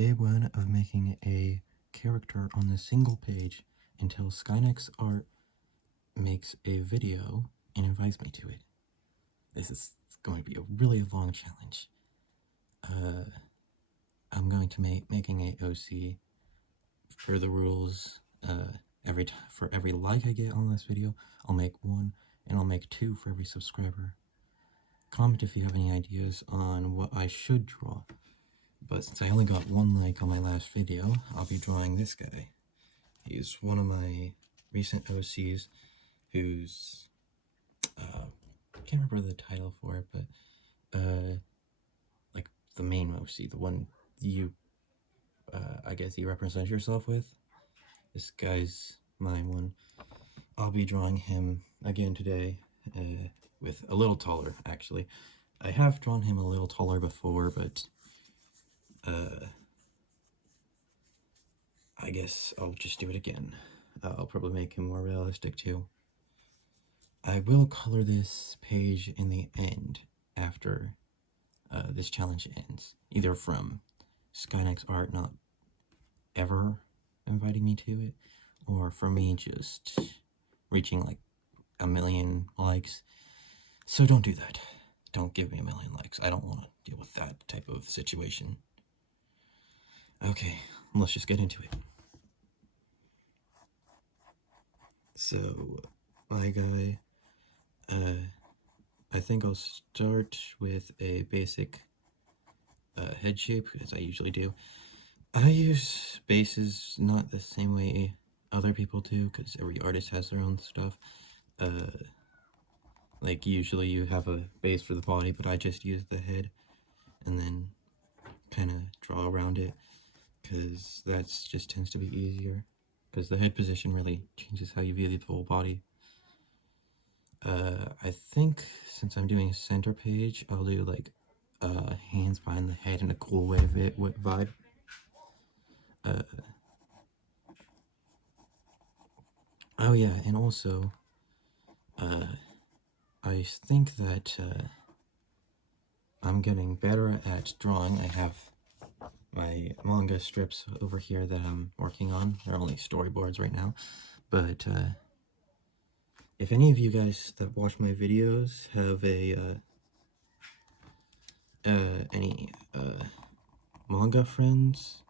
day one of making a character on the single page until Skynex Art makes a video and invites me to it. This is going to be a really long challenge. I'm going to making a OC for the rules. For every like I get on this video, I'll make one, and I'll make 2 for every subscriber. Comment if you have any ideas on what I should draw. But since I only got 1 like on my last video, I'll be drawing this guy. He's one of my recent OCs who's, I can't remember the title for it, but, like, the main OC, the one you, I guess you represent yourself with. This guy's my one. I'll be drawing him again today, with a little taller, actually. I have drawn him a little taller before, but, I guess I'll just do it again. I'll probably make him more realistic, too. I will color this page in the end, after this challenge ends. Either from Skynex Art not ever inviting me to it, or for me just reaching like 1 million likes. So don't do that. Don't give me 1 million likes. I don't want to deal with that type of situation. Okay, let's just get into it. So, my guy, I think I'll start with a basic head shape, as I usually do. I use bases not the same way other people do, because every artist has their own stuff. Like, usually you have a base for the body, but I just use the head, and then kind of draw around it, because that just tends to be easier, because the head position really changes how you view the whole body. I think since I'm doing a center page, I'll do like hands behind the head in a cool way vibe. Oh yeah, and also, I think that I'm getting better at drawing. I have my manga strips over here that I'm working on. They're only storyboards right now, but if any of you guys that watch my videos have any manga friends,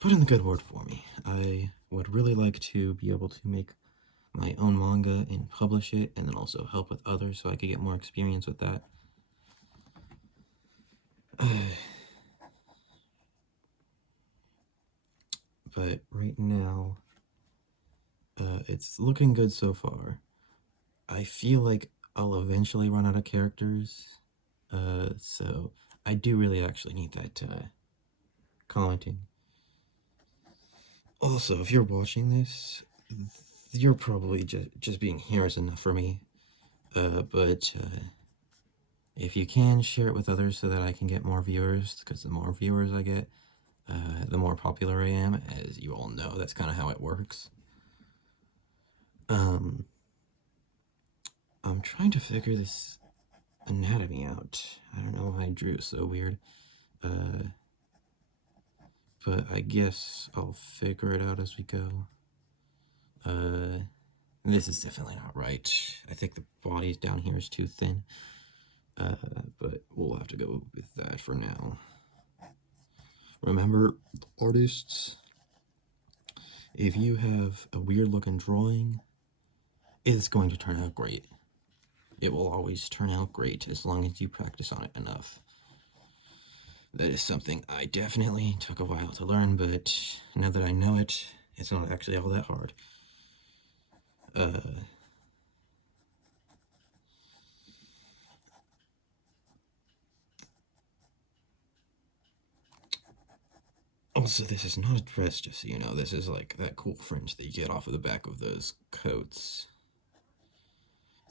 put in the good word for me. I would really like to be able to make my own manga and publish it, and then also help with others so I could get more experience with that. But right now, it's looking good so far. I feel like I'll eventually run out of characters, so I do really actually need that commenting. Also, if you're watching this, you're probably just being here is enough for me. But if you can, share it with others so that I can get more viewers, because the more viewers I get, the more popular I am. As you all know, that's kind of how it works. I'm trying to figure this anatomy out. I don't know why I drew so weird. But I guess I'll figure it out as we go. This is definitely not right. I think the body down here is too thin. But we'll have to go with that for now. Remember, artists, if you have a weird looking drawing, it's going to turn out great. It will always turn out great as long as you practice on it enough. That is something I definitely took a while to learn, but now that I know it, it's not actually all that hard. Also, this is not a dress, just so you know. This is like that cool fringe that you get off of the back of those coats.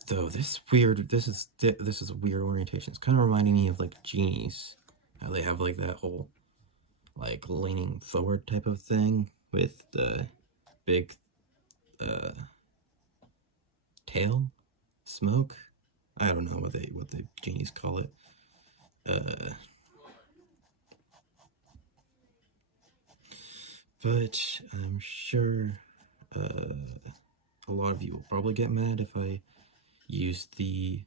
Though this is a weird orientation. It's kind of reminding me of like genies, how they have like that whole like leaning forward type of thing with the big tail, smoke. I don't know what the genies call it. But I'm sure a lot of you will probably get mad if I use the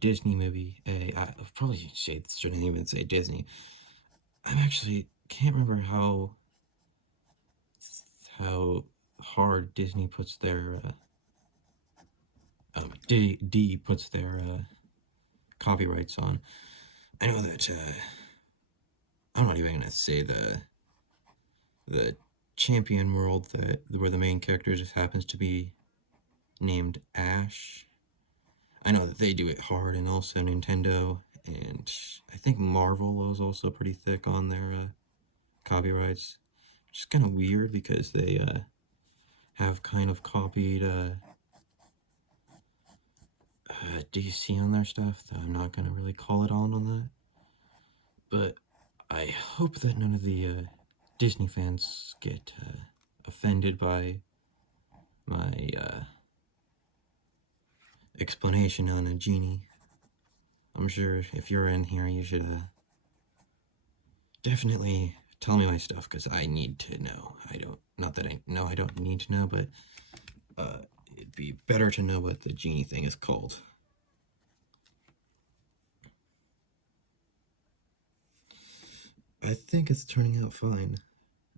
Disney movie. I probably shouldn't even say Disney. I actually can't remember how hard Disney puts their D puts their copyrights on. I know that I'm not even gonna say the champion world that where the main character just happens to be named Ash. I know that they do it hard, and also Nintendo, and I think Marvel is also pretty thick on their copyrights. Which is kind of weird because they have kind of copied DC on their stuff. Though I'm not gonna really call it on that, but I hope that none of the Disney fans get offended by my explanation on a genie. I'm sure if you're in here, you should definitely tell me my stuff because I need to know. Not that I know I don't need to know, but it'd be better to know what the genie thing is called. I think it's turning out fine.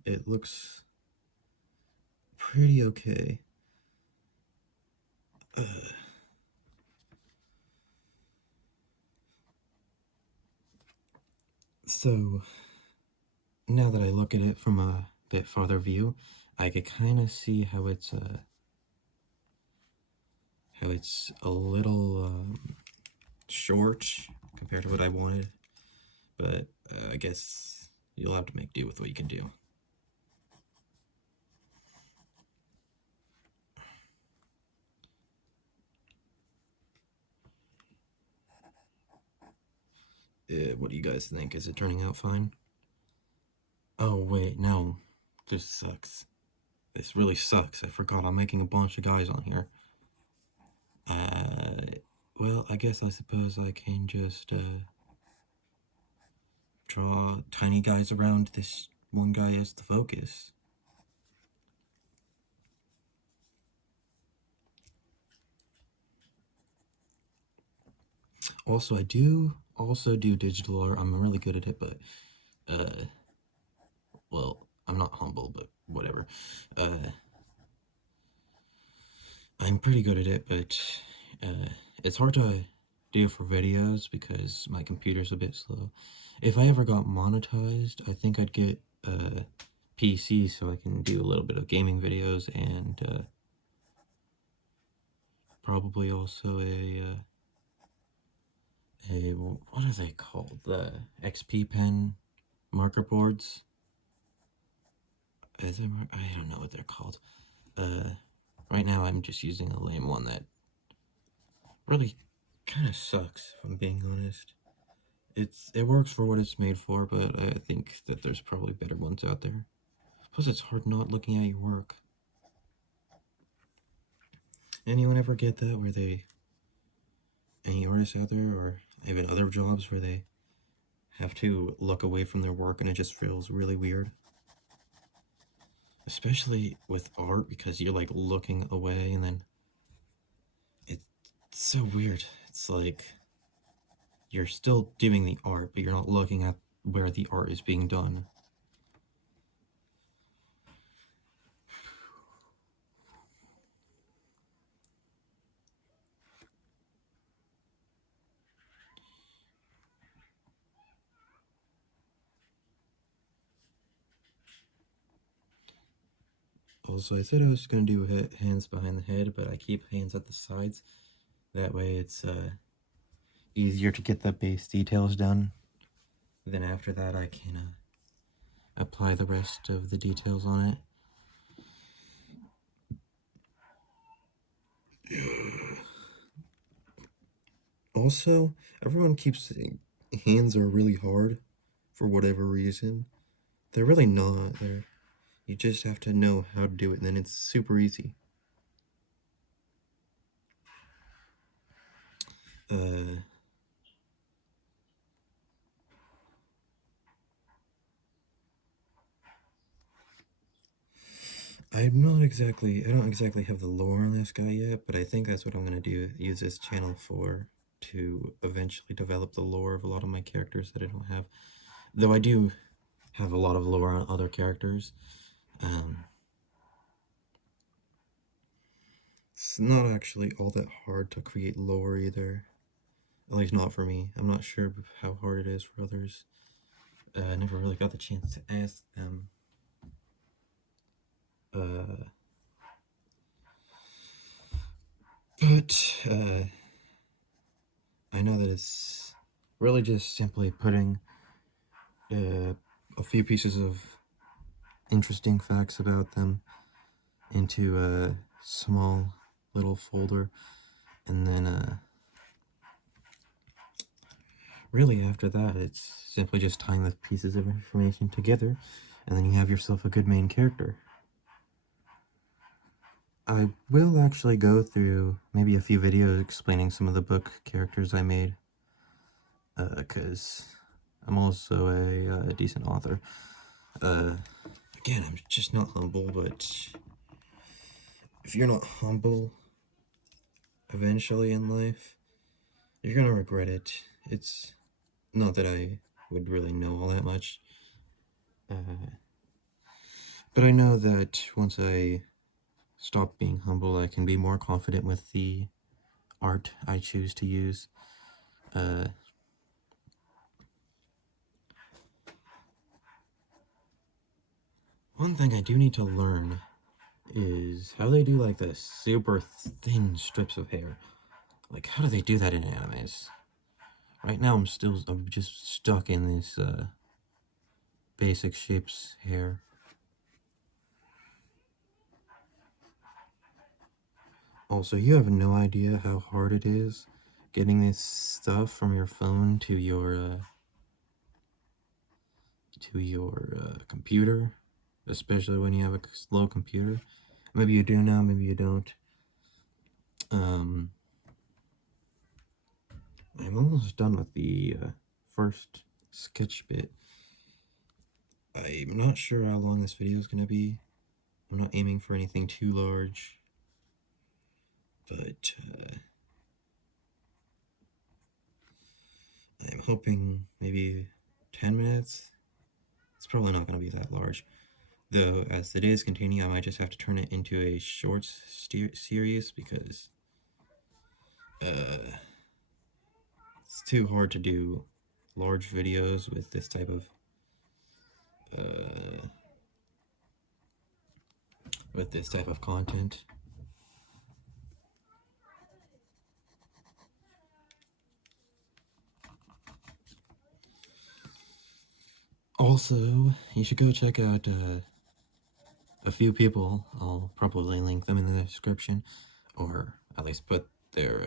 It looks pretty okay. Uh, so now that I look at it from a bit farther view, I could kind of see how it's a little short compared to what I wanted, but I guess you'll have to make do with what you can do. What do you guys think? Is it turning out fine? Oh, wait, no. This sucks. This really sucks. I forgot I'm making a bunch of guys on here. Uh, well, I guess I suppose I can just draw tiny guys around this one guy as the focus. Also, I do also do digital art. I'm really good at it, but well, I'm not humble, but whatever. I'm pretty good at it, but it's hard to do for videos because my computer's a bit slow. If I ever got monetized, I think I'd get a PC so I can do a little bit of gaming videos and probably also a what are they called? The XP pen marker boards. I don't know what they're called. Right now I'm just using a lame one that really kind of sucks, if I'm being honest. It works for what it's made for, but I think that there's probably better ones out there. Plus, it's hard not looking at your work. Anyone ever get that where any artists out there, or even other jobs where they have to look away from their work and it just feels really weird? Especially with art because you're like looking away and then it's so weird. It's like you're still doing the art, but you're not looking at where the art is being done. Also, I said I was going to do hands behind the head, but I keep hands at the sides. That way it's easier to get the base details done. Then after that I can apply the rest of the details on it. Also, everyone keeps saying hands are really hard for whatever reason. They're really not. You just have to know how to do it, and then it's super easy. Uh, I don't exactly have the lore on this guy yet, but I think that's what I'm gonna do. Use this channel for to eventually develop the lore of a lot of my characters that I don't have. Though I do have a lot of lore on other characters. It's not actually all that hard to create lore either. At least not for me. I'm not sure how hard it is for others. I never really got the chance to ask them. But I know that it's really just simply putting a few pieces of interesting facts about them into a small little folder, and then really after that it's simply just tying the pieces of information together, and then you have yourself a good main character. I will actually go through maybe a few videos explaining some of the book characters I made, because I'm also a decent author. Again, I'm just not humble, but if you're not humble eventually in life, you're gonna regret it. It's not that I would really know all that much, but I know that once I stop being humble, I can be more confident with the art I choose to use. One thing I do need to learn is how they do like the super thin strips of hair. Like, how do they do that in animes? Right now, I'm just stuck in this basic shapes hair. Also, you have no idea how hard it is getting this stuff from your phone to your computer, especially when you have a slow computer. Maybe you do now, maybe you don't. I'm almost done with the first sketch bit. I'm not sure how long this video is going to be. I'm not aiming for anything too large, but I'm hoping maybe 10 minutes. It's probably not going to be that large. Though, as the days continue, I might just have to turn it into a shorts series because it's too hard to do large videos with this type of content. Also, you should go check out a few people. I'll probably link them in the description, or at least put their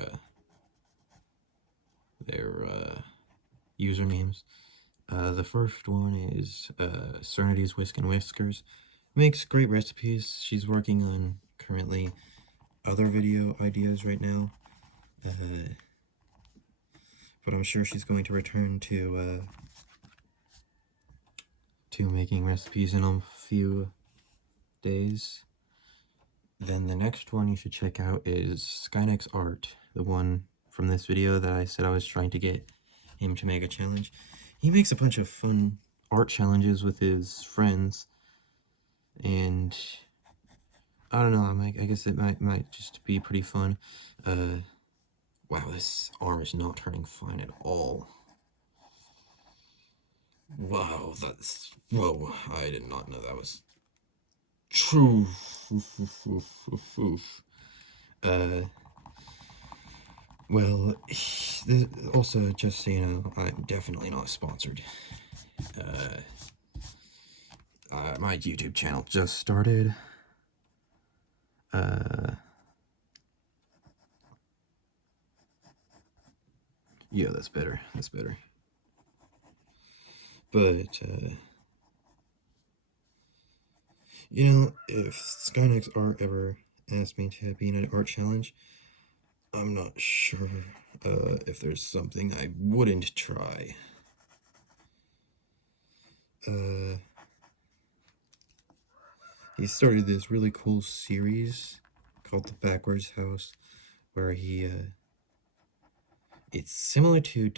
usernames. The first one is Cernity's Whisk and Whiskers. Makes great recipes. She's working on currently other video ideas right now, but I'm sure she's going to return to making recipes in a few days. Then the next one you should check out is Skynex's Art, the one from this video that I said I was trying to get him to make a challenge. He makes a bunch of fun art challenges with his friends, and I don't know, I guess it might just be pretty fun. Wow, this arm is not turning fine at all. Wow, whoa, I did not know that was true. Well, also, just so you know, I'm definitely not sponsored. My YouTube channel just started. Yeah, that's better. That's better. But, you know, if Skynex's Art ever asked me to be in an art challenge, I'm not sure if there's something I wouldn't try. he started this really cool series called The Backwards House, where it's similar to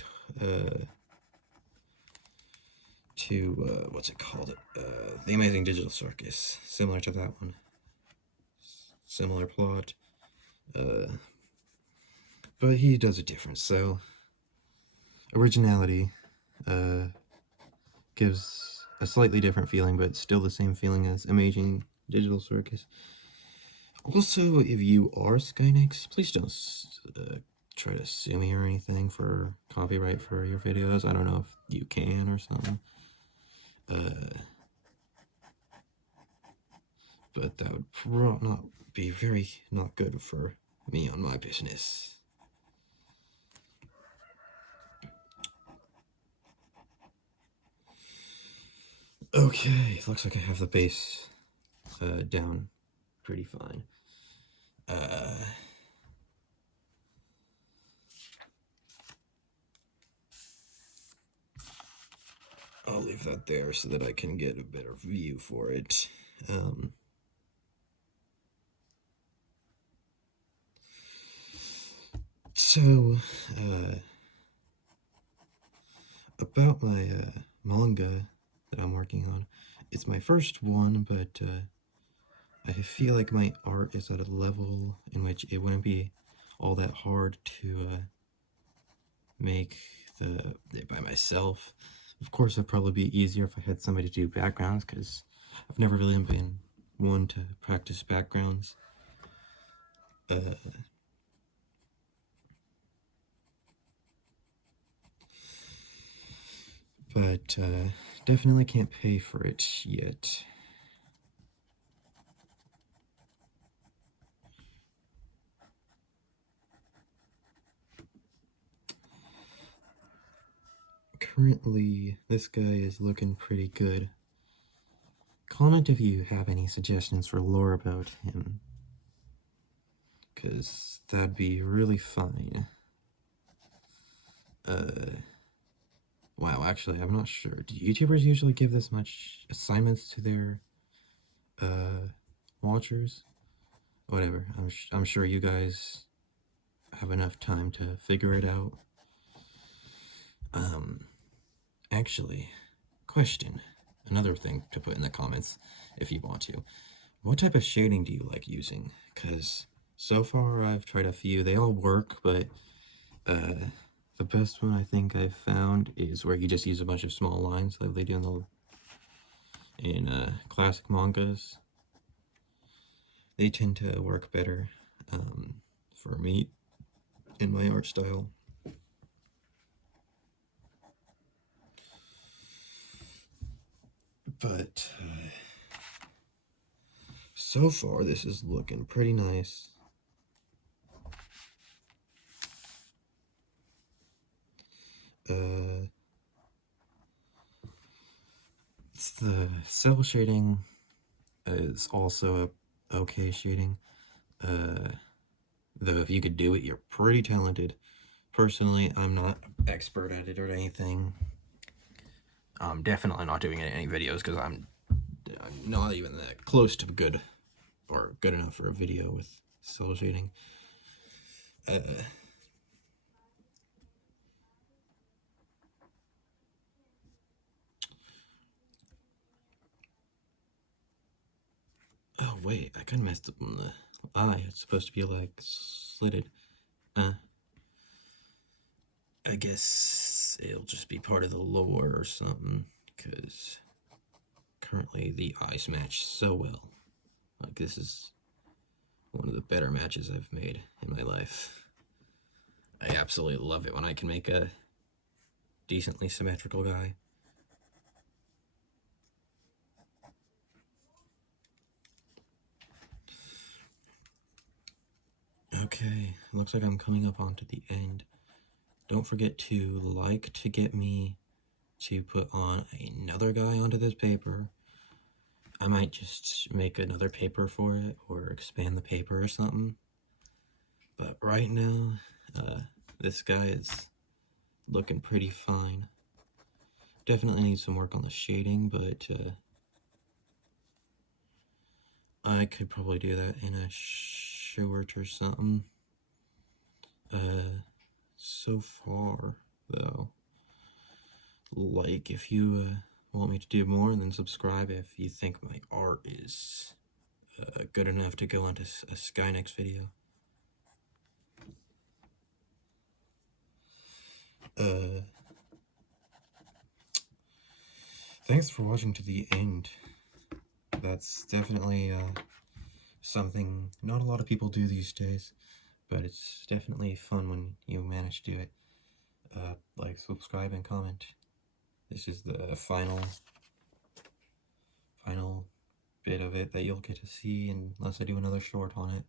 what's it called? The Amazing Digital Circus, similar to that one. Similar plot, but he does it different. So originality gives a slightly different feeling, but still the same feeling as Amazing Digital Circus. Also, if you are Skynex, please don't try to sue me or anything for copyright for your videos. I don't know if you can or something. But that would not be very not good for me on my business. Okay, looks like I have the base down pretty fine. I'll leave that there so that I can get a better view for it. So, about my manga that I'm working on, it's my first one, but I feel like my art is at a level in which it wouldn't be all that hard to make it by myself. Of course, it'd probably be easier if I had somebody to do backgrounds, because I've never really been one to practice backgrounds. But definitely can't pay for it yet. Currently, this guy is looking pretty good. Comment if you have any suggestions for lore about him, because that'd be really fine. Wow, actually, I'm not sure. Do YouTubers usually give this much assignments to their watchers? Whatever, I'm sure you guys have enough time to figure it out. Actually, question, another thing to put in the comments if you want to. What type of shading do you like using? Because so far I've tried a few, they all work, but the best one I think I've found is where you just use a bunch of small lines like they do in classic mangas. They tend to work better for me in my art style. But so far this is looking pretty nice. The cell shading is also a okay shading. Though if you could do it, you're pretty talented. Personally, I'm not expert at it or anything. I'm definitely not doing it in any videos because I'm not even that close to good or good enough for a video with cell shading. Oh wait, I kind of messed up on the eye. It's supposed to be like slitted. I guess it'll just be part of the lore or something, because currently the eyes match so well. Like, this is one of the better matches I've made in my life. I absolutely love it when I can make a decently symmetrical guy. Okay, looks like I'm coming up onto the end. Don't forget to like to get me to put on another guy onto this paper. I might just make another paper for it or expand the paper or something. But right now, this guy is looking pretty fine. Definitely need some work on the shading, but I could probably do that in a short or something. So far, though, like, if you want me to do more, then subscribe if you think my art is good enough to go onto a Skynex video. Thanks for watching to the end. That's definitely something not a lot of people do these days, but it's definitely fun when you manage to do it. Like, subscribe, and comment. This is the final bit of it that you'll get to see unless I do another short on it.